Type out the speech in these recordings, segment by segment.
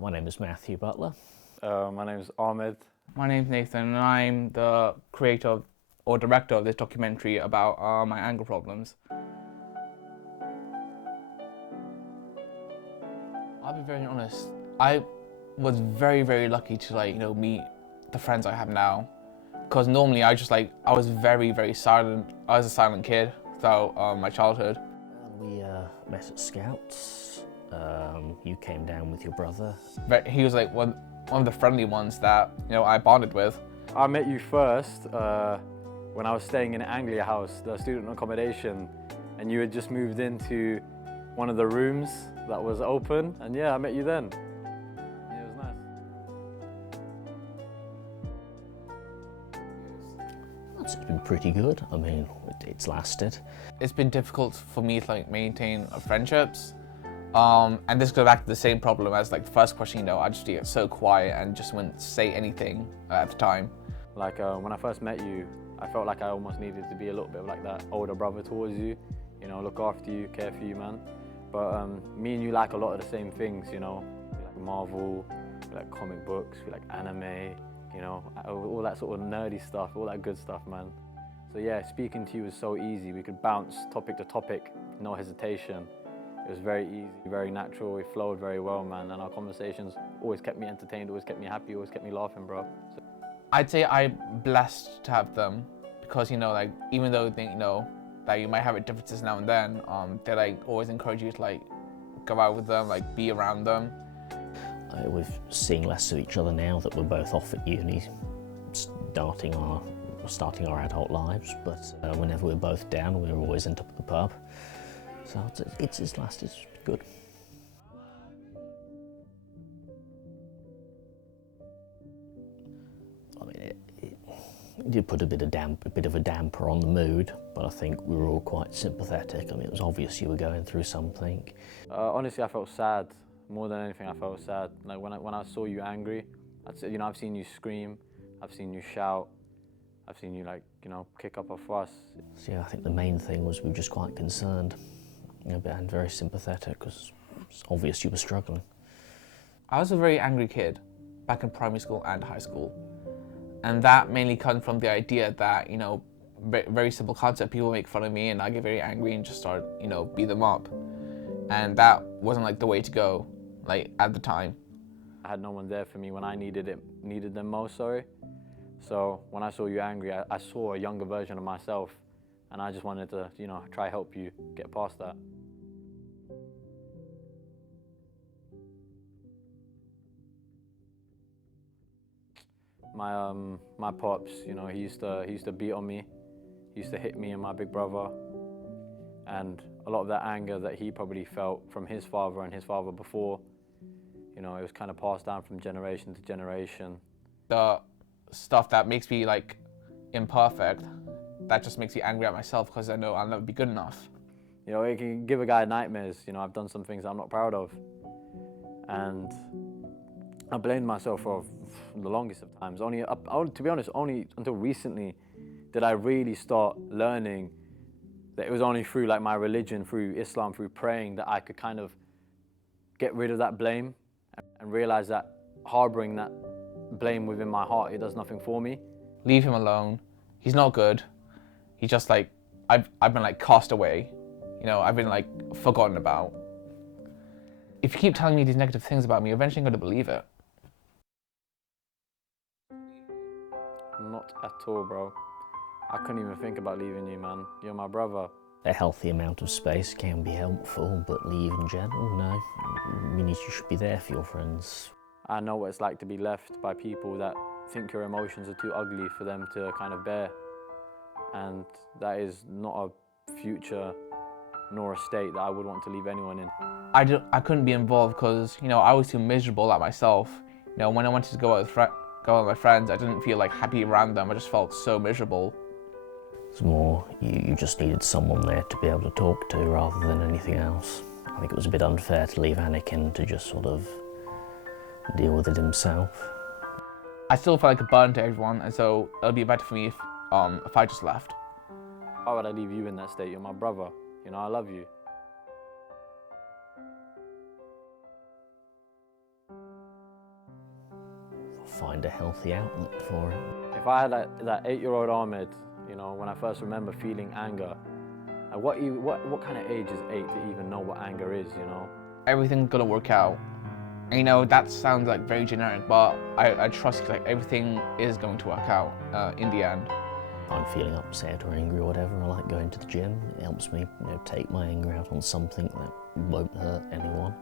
My name is Matthew Butler. My name is Ahmed. My name's Nathan, and I'm the creator or director of this documentary about my anger problems. I'll be very honest. I was very lucky to meet the friends I have now, because normally I was very silent. I was a silent kid throughout my childhood. We met at Scouts. You came down with your brother. But he was like one of the friendly ones that I bonded with. I met you first when I was staying in Anglia House, the student accommodation, and you had just moved into one of the rooms that was open, and yeah, I met you then. Yeah, it was nice. It's been pretty good. I mean, it's lasted. It's been difficult for me to maintain friendships. And this goes back to the same problem as the first question, I just get so quiet and just wouldn't say anything at the time. When I first met you, I felt like I almost needed to be a little bit of that older brother towards you, look after you, care for you, man. But me and you like a lot of the same things, we like Marvel, we like comic books, we like anime, all that sort of nerdy stuff, all that good stuff, man. So yeah, speaking to you was so easy. We could bounce topic to topic, no hesitation. It was very easy, very natural, we flowed very well, man, and our conversations always kept me entertained, always kept me happy, always kept me laughing, bro. So I'd say I'm blessed to have them, because even though they that you might have differences now and then, they always encourage you to go out with them, be around them. We're seeing less of each other now that we're both off at uni, starting our adult lives, but whenever we're both down, we're always into the pub. So it's lasted good. I mean, it did put a bit of a damper on the mood, but I think we were all quite sympathetic. I mean, it was obvious you were going through something. Honestly, I felt sad. More than anything, I felt sad. When I saw you angry, I've seen you scream, I've seen you shout, I've seen you kick up a fuss. So yeah, I think the main thing was we were just quite concerned. And very sympathetic, because it's obvious you were struggling. I was a very angry kid back in primary school and high school. And that mainly comes from the idea that, very simple concept, people make fun of me and I get very angry and just start, beat them up. And that wasn't the way to go, at the time. I had no one there for me when I needed them most, sorry. So when I saw you angry, I saw a younger version of myself, and I just wanted to, try help you get past that. My pops, he used to beat on me. He used to hit me and my big brother. And a lot of that anger that he probably felt from his father and his father before, it was kind of passed down from generation to generation. The stuff that makes me imperfect, that just makes me angry at myself, because I know I'll never be good enough. It can give a guy nightmares. I've done some things I'm not proud of. And I blamed myself for the longest of times. To be honest, only until recently did I really start learning that it was only through my religion, through Islam, through praying, that I could kind of get rid of that blame and realize that harboring that blame within my heart, it does nothing for me. Leave him alone. He's not good. He's just I've been cast away. I've been forgotten about. If you keep telling me these negative things about me, eventually I'm going to believe it. Not at all, bro. I couldn't even think about leaving you, man. You're my brother. A healthy amount of space can be helpful, but leave in general, no. You should be there for your friends. I know what it's like to be left by people that think your emotions are too ugly for them to kind of bear. And that is not a future nor a state that I would want to leave anyone in. I couldn't be involved because, I was too miserable at myself. When I wanted to go out with my friends, I didn't feel happy around them. I just felt so miserable. It's more, you just needed someone there to be able to talk to rather than anything else. I think it was a bit unfair to leave Anakin to just sort of deal with it himself. I still felt like a burden to everyone, and so it'll be better for me if I just left. Why would I leave you in that state? You're my brother. I love you. find a healthy outlet for it. If I had that 8-year-old Ahmed, you know, when I first remember feeling anger, what kind of age is 8 to even know what anger is, you know? Everything's gonna work out. And, you know, that sounds like very generic, but I trust like everything is going to work out in the end. I'm feeling upset or angry or whatever, I like going to the gym. It helps me, you know, take my anger out on something that won't hurt anyone.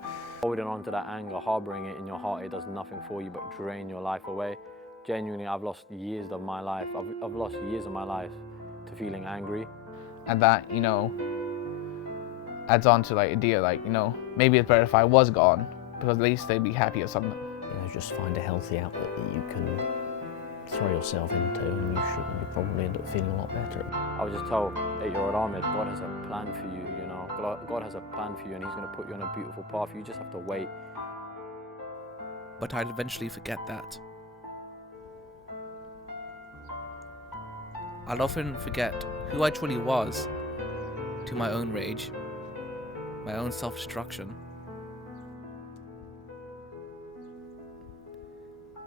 Holding on to that anger, harboring it in your heart, it does nothing for you but drain your life away. Genuinely, I've lost years of my life. I've lost years of my life to feeling angry. And that, you know, adds on to like idea like, you know, maybe it's better if I was gone, because at least they'd be happy or something. You know, just find a healthy outlet that you can throw yourself into, and you'll probably end up feeling a lot better. I was just told, 8-year-old Ahmed, God has a plan for you, you know. God has a plan for you and he's going to put you on a beautiful path. You just have to wait. But I'd eventually forget that. I'd often forget who I truly was to my own rage, my own self-destruction.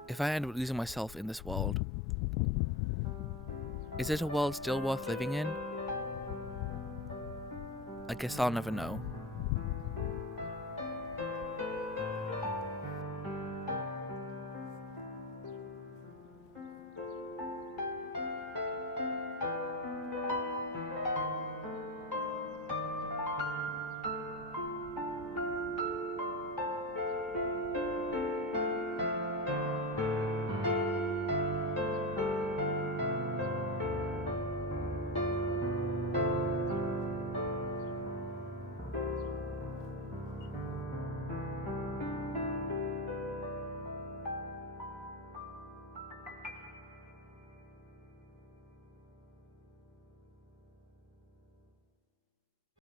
If I end up losing myself in this world, is it a world still worth living in? I guess I'll never know.